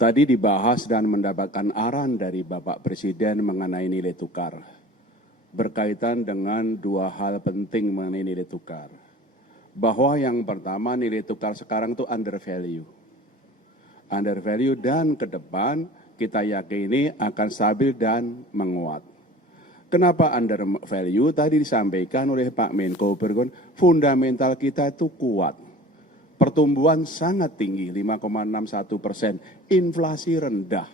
Tadi dibahas dan mendapatkan arahan dari Bapak Presiden mengenai nilai tukar. Berkaitan dengan dua hal penting mengenai nilai tukar. Bahwa yang pertama nilai tukar sekarang itu under value. Under value dan ke depan kita yakini akan stabil dan menguat. Kenapa under value? Tadi disampaikan oleh Pak Menko Bergon, fundamental kita itu kuat. Pertumbuhan sangat tinggi, 5,61%. Inflasi rendah.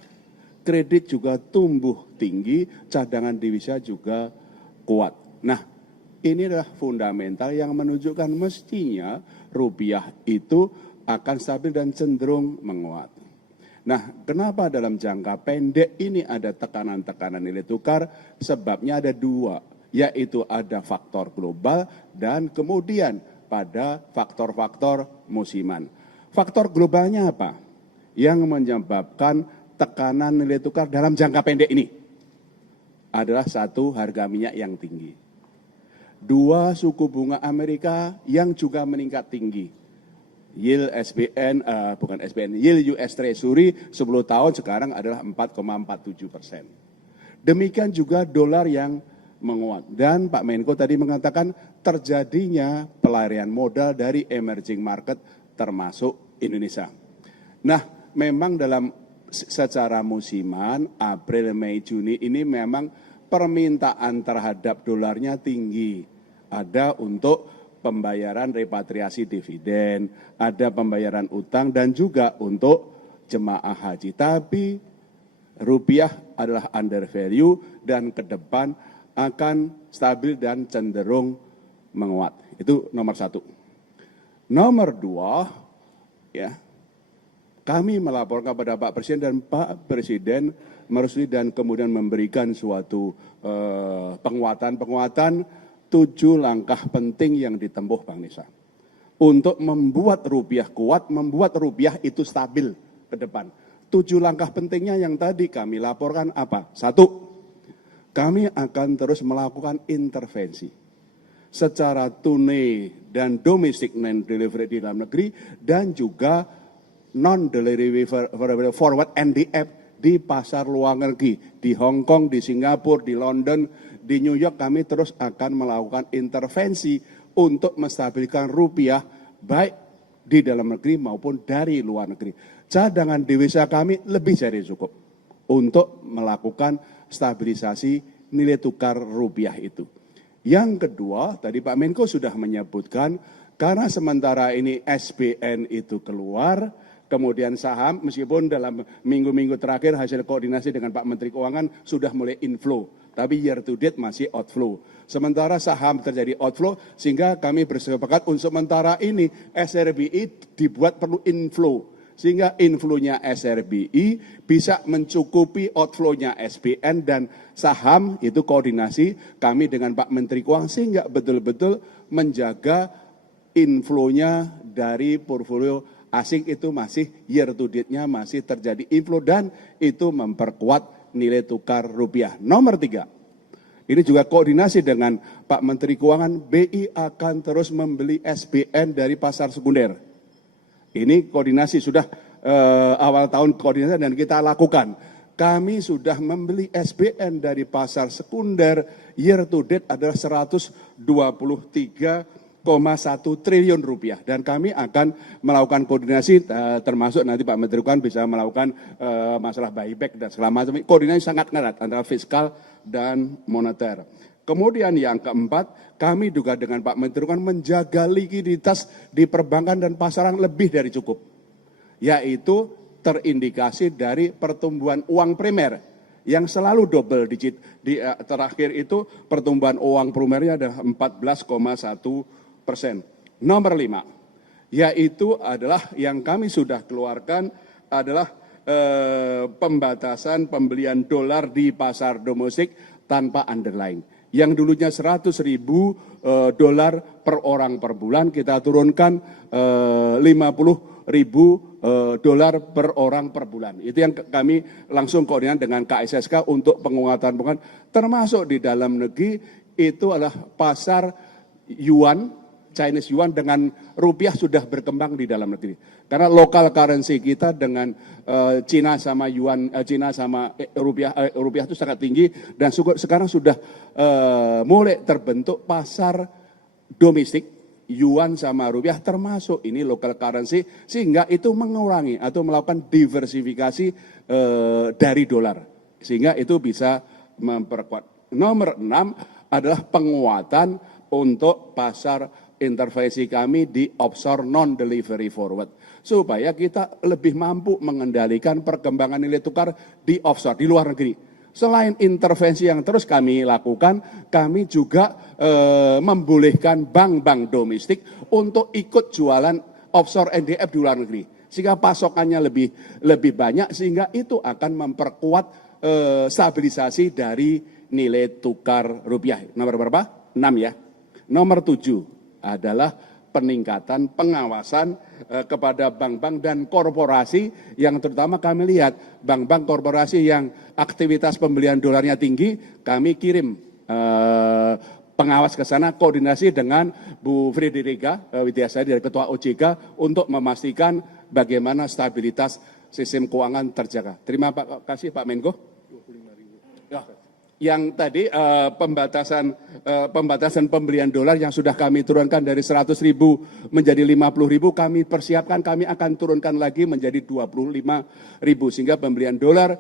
Kredit juga tumbuh tinggi, cadangan devisa juga kuat. Nah, ini adalah fundamental yang menunjukkan mestinya rupiah itu akan stabil dan cenderung menguat. Nah, kenapa dalam jangka pendek ini ada tekanan-tekanan nilai tukar? Sebabnya ada dua, yaitu ada faktor global dan kemudian pada faktor-faktor musiman. Faktor globalnya apa? Yang menyebabkan tekanan nilai tukar dalam jangka pendek ini adalah satu, harga minyak yang tinggi. Dua, suku bunga Amerika yang juga meningkat tinggi. Yield Yield US Treasury 10 tahun sekarang adalah 4,47%. Demikian juga dolar yang menguat. Dan Pak Menko tadi mengatakan terjadinya pelarian modal dari emerging market termasuk Indonesia. Nah, memang dalam secara musiman April, Mei, Juni ini memang permintaan terhadap dolarnya tinggi. Ada untuk pembayaran repatriasi dividen, ada pembayaran utang dan juga untuk jemaah haji. Tapi rupiah adalah under value dan ke depan akan stabil dan cenderung menguat. Itu nomor satu. Nomor dua, ya, kami melaporkan kepada Pak Presiden dan Pak Presiden merestui dan kemudian memberikan suatu penguatan 7 langkah penting yang ditempuh Bang Nisa. Untuk membuat rupiah kuat, membuat rupiah itu stabil ke depan. 7 langkah pentingnya yang tadi kami laporkan apa? Satu, kami akan terus melakukan intervensi secara tunai dan domestic non-delivery di dalam negeri dan juga non-delivery forward NDF di pasar luar negeri, di Hong Kong, di Singapura, di London, di New York. Kami terus akan melakukan intervensi untuk menstabilkan rupiah baik di dalam negeri maupun dari luar negeri. Cadangan devisa kami lebih dari cukup untuk melakukan stabilisasi nilai tukar rupiah itu. Yang kedua, tadi Pak Menko sudah menyebutkan, karena sementara ini SBN itu keluar, kemudian saham, meskipun dalam minggu-minggu terakhir hasil koordinasi dengan Pak Menteri Keuangan sudah mulai inflow, tapi year to date masih outflow. Sementara saham terjadi outflow, sehingga kami bersepakat untuk sementara ini SRBI dibuat perlu inflow. Sehingga inflow-nya SRBI bisa mencukupi outflow-nya SBN dan saham, itu koordinasi kami dengan Pak Menteri Keuangan sehingga betul-betul menjaga inflow-nya dari portfolio asing itu masih year to date-nya masih terjadi inflow dan itu memperkuat nilai tukar rupiah. Nomor 3, ini juga koordinasi dengan Pak Menteri Keuangan, BI akan terus membeli SBN dari pasar sekunder. Ini koordinasi sudah awal tahun koordinasi dan kita lakukan. Kami sudah membeli SBN dari pasar sekunder year to date adalah 123,1 triliun rupiah. Dan kami akan melakukan koordinasi termasuk nanti Pak Menteri Keuangan bisa melakukan masalah buyback dan segala macam. Koordinasi sangat erat antara fiskal dan moneter. Kemudian yang keempat, kami juga dengan Pak Menteri Keuangan menjaga likuiditas di perbankan dan pasaran lebih dari cukup. Yaitu terindikasi dari pertumbuhan uang primer yang selalu double digit. Di terakhir itu pertumbuhan uang primernya adalah 14,1%. Nomor 5, yaitu adalah yang kami sudah keluarkan adalah pembatasan pembelian dolar di pasar domestik tanpa underlying. Yang dulunya 100.000 dolar per orang per bulan, kita turunkan 50.000 dolar per orang per bulan. Itu yang kami langsung koordinasi dengan KSSK untuk penguatan, termasuk di dalam negeri itu adalah pasar yuan Chinese yuan dengan rupiah sudah berkembang di dalam negeri. Karena local currency kita dengan Cina sama yuan, Cina sama rupiah itu sangat tinggi dan sekarang sudah mulai terbentuk pasar domestik yuan sama rupiah termasuk ini local currency sehingga itu mengurangi atau melakukan diversifikasi dari dolar sehingga itu bisa memperkuat. Nomor 6 adalah penguatan untuk pasar intervensi kami di offshore non-delivery forward. Supaya kita lebih mampu mengendalikan perkembangan nilai tukar di offshore, di luar negeri. Selain intervensi yang terus kami lakukan, kami juga membolehkan bank-bank domestik untuk ikut jualan offshore NDF di luar negeri. Sehingga pasokannya lebih banyak, sehingga itu akan memperkuat stabilisasi dari nilai tukar rupiah. Nomor berapa? 6 ya. Nomor 7 adalah peningkatan pengawasan kepada bank-bank dan korporasi yang terutama kami lihat bank-bank korporasi yang aktivitas pembelian dolarnya tinggi, kami kirim pengawas ke sana koordinasi dengan Bu Frederica Widyasari dari Ketua OJK untuk memastikan bagaimana stabilitas sistem keuangan terjaga. Terima kasih Pak Menko. Yang tadi pembatasan pembelian dolar yang sudah kami turunkan dari 100.000 menjadi 50.000 kami persiapkan, kami akan turunkan lagi menjadi 25.000 sehingga pembelian dolar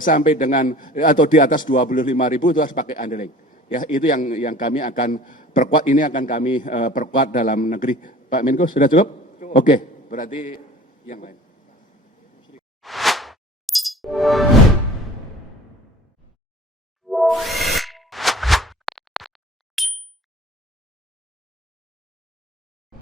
sampai dengan atau di atas 25.000 itu harus pakai underlying. Ya, itu yang kami akan perkuat, ini akan kami perkuat dalam negeri. Pak Menko sudah cukup? Oke, berarti yang lain.